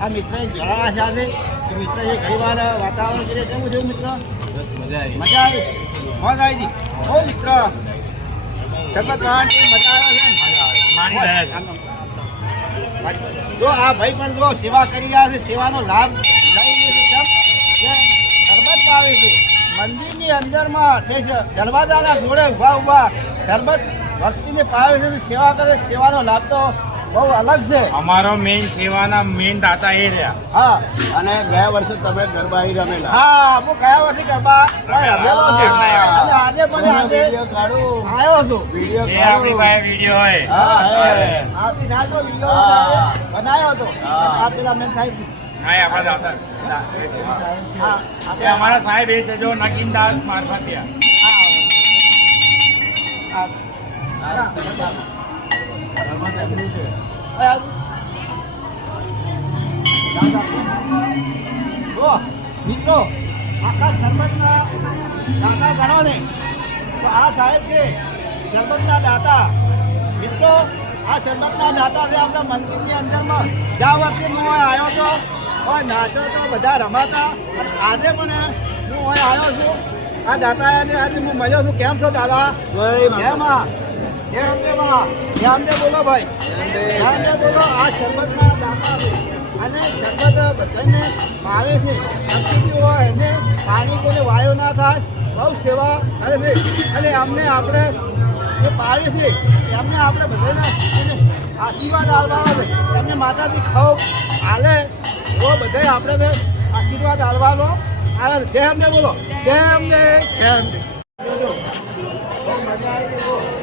આ મિત્ર ઘણા આશા છે કે મિત્ર એ ઘણી વાર વાતાવરણ છે કેવું થયું મિત્ર? મજા આવી. મજા આવી. મોજ આવી. ઓ મિત્ર. શરબત ખાવાની મજા આવે છે? છે. જો આ ભાઈ પણ જો સેવા કરી રહ્યા છે સેવાનો લાભ લઈ લે છે કેમ? કે શરબત આવે છે. મંદિરની અંદરમાં છે દરવાજાના જોડે ઊભા ઊભા શરબત વસ્તીને પાવે છે સેવા કરે છે. સેવાનો લાભ તો બહુ અલગ છે. અમારો મેઇન સેવાના મેઇન દાતા એ રહ્યા. હા. અને ગયા વર્ષે તમે ગરબા એ રમેલા. હા હું ગયા વર્ષે ગરબા રમેલો છે? અને આજે પણ આજે કાઢું. આવ્યો છું. વીડિયો એ આપણી પાસે વીડિયો હોય. હા હા. આવતી રાત તો વીડિયો બનાવ્યો હતો. હા. આ પેલા મેન સાહેબ અમારા સાહેબ એ છે જો નગીનદાસ મારફતિયા જો મિત્રો આખા સરબતના દાતા ગણો ને. તો આ સાહેબ છે સરબતના દાતા. મિત્રો આ સરબતના દાતા છે આપણા મંદિરની અંદરમાં ગયા વર્ષે હું આવ્યો હતો હોય નાચો તો બધા રમાતા. અને આજે પણ હું આવ્યો છું. આ દાતાને આજે હું મળ્યો છું. કેમ છો દાદા? કેમ કેમ કે બોલો ભાઈ. કે બોલો, આ શરબતના દાતા છે. અને શરબત બધાને ભાવે છે. અતિથિઓ એને પાણી કોઈને વાયો ના થાય, બહુ સેવા અને અમને આપણે જે પાવે છે એમને આપણે બધાને આશીર્વાદ આલવાના છે. એમને માતાજી ખવ હાલે. એવો બધાય આપણે આશીર્વાદ આપવાનો આવે. જય અમને બોલો જય અમને જય અમને મજા આવી એ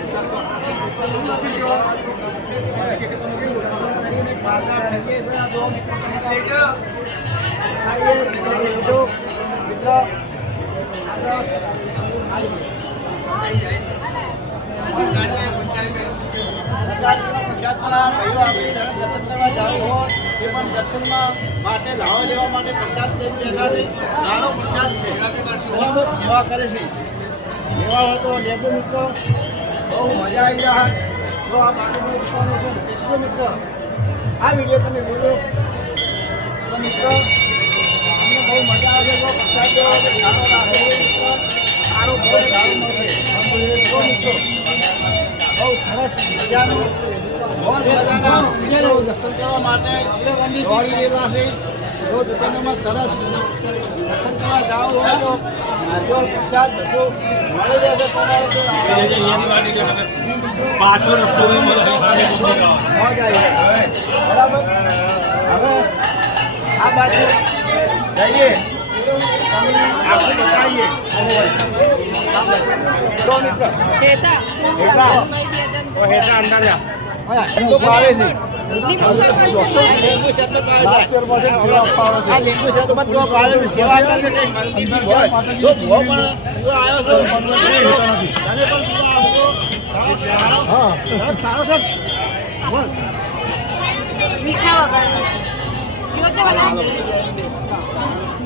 દર્શનમાં માટે લાવો લેવા માટે પ્રસાદ લઈને બેઠા છે. સારો પ્રસાદ છે. બરાબર સેવા કરે છે. એવા હોય તો લેજો મિત્રો. બહુ મજા આવી રહ્યા તો આ બાજુની છે. મિત્રો. આ વીડિયો તમે તો મિત્રો અમને બહુ મજા આવે તો તો સારો રાખે મિત્રો બહુ સારું મળશે. તો મિત્રો, બહુ સરસ મજાનું બહુ જ મજાના મિત્રો દર્શન કરવા માટે દોડી રહેલા છે. જો દુકાનોમાં સરસ દર્શન કરવા જાઓ હોય તો નારિયેળ પ્રસાદ બધું મળી રહેશે તમારે પાછો રસ્તો. બરાબર. હવે આ બાજુ જઈએ. તમને આખું બતાવીએ. મિત્રો હેતા. હેતા. અંદર જા.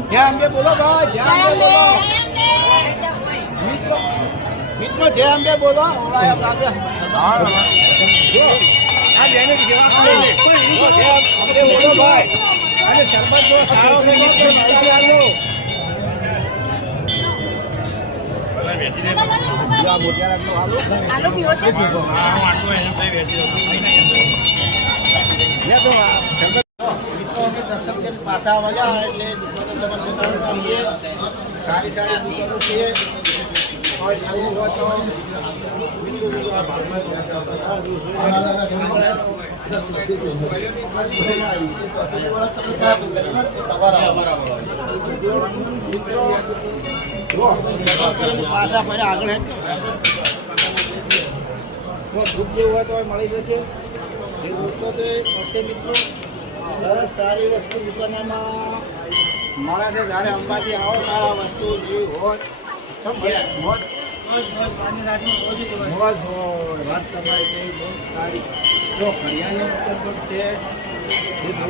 મીઠા બે બોલો ભાઈ ધ્યાન બોલો મિત્રો મિત્રો જો આ બેને સેવા કરે છે. જો ધ્યાન બે બોલો. ભાઈ દર્શન પાછા આવ્યા એટલે સારી સારી દુકાનો છે. પાછા પછી આગળ. જો જેવું હોય તો મળી જશે જે મિત્રો સરસ સારી વસ્તુ દુકાનોમાં મળે છે જ્યારે અંબાજી આવો તારા વસ્તુ જેવી હોય. મોજ હોય વાત તમારી છે બહુ સારી જો હરિયાણી છે એ તો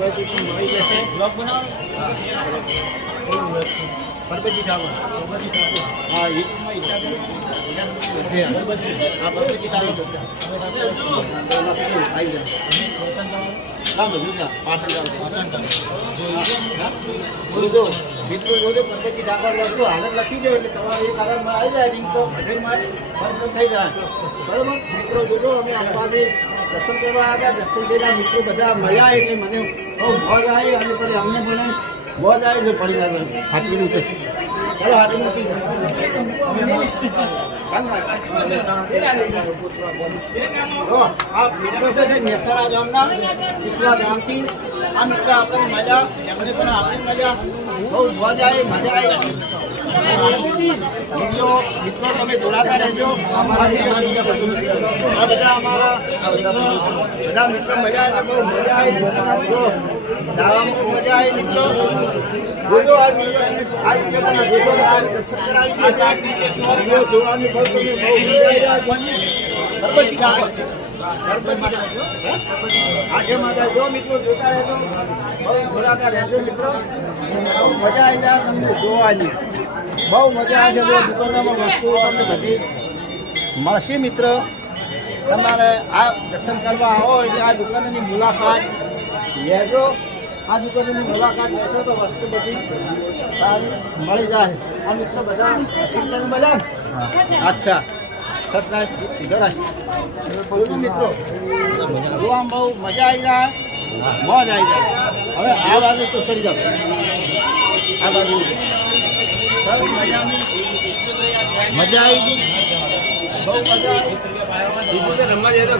મળી જશે. હા. પરબતજી ઠાકોર. હા એ. જે આ પરબતજી ઠાકોર. આવી જાય કામ બધું જા પાટણ જાવ મિત્રો જોજો પરબતજી ઠાકોર લખજો હાલત લખી દો એટલે તમારે એક આધારમાં આવી જાય રિંગ તો માટે પરેશાન થઈ જાય. બરાબર? મિત્રો જોજો, અમે અંબાથી દર્શન કરવા આવ્યા દર્શન થયેલા મિત્રો બધા મળ્યા એટલે મને બહુ મોજ આવી અને પણ અમને પણ મોજ આવી જો પડી જાય. હાથવી નથી ચાલો હાથવી નથી આ મિત્રો છે મહેસાણા ગામના મિત્રા ગામથી. આ મિત્ર આપણને મજા એમને પણ આપણી મજા બહુ મજા આવી મજા આવી. વીડિયો તમે જોડાતા રહેજો. આ બધા અમારા બધા મિત્રો મજા આવે. મજા આવી મજા આવી, મિત્રો. જોજો આ વીડિયો જોવાની બહુ મજા ગણપતિ ગણપતિ આજે માતા જો મિત્રો જોતા રહેજો. બહુ જોડાતા રહેજો મિત્રો. બહુ મજા આવી જાય તમને જોવાની. બહુ મજા આવે છે જો દુકાનોમાં વસ્તુઓ તમને બધી મળશે મિત્ર. તમારે આ દર્શન કરવા આવો એટલે આ દુકાનની મુલાકાત લેજો. આ દુકાનની મુલાકાત લેશો તો વસ્તુ બધી સારી મળી જાય. આ મિત્રો બધા દર્શન બધા અચ્છા. મિત્રો બહુ મજા આવી જાય મોજ આવી જાય. હવે આ બાજુ તો સરી જાવ આ બાજુ મજા આવી ગઈ. બહુ મજા. આવી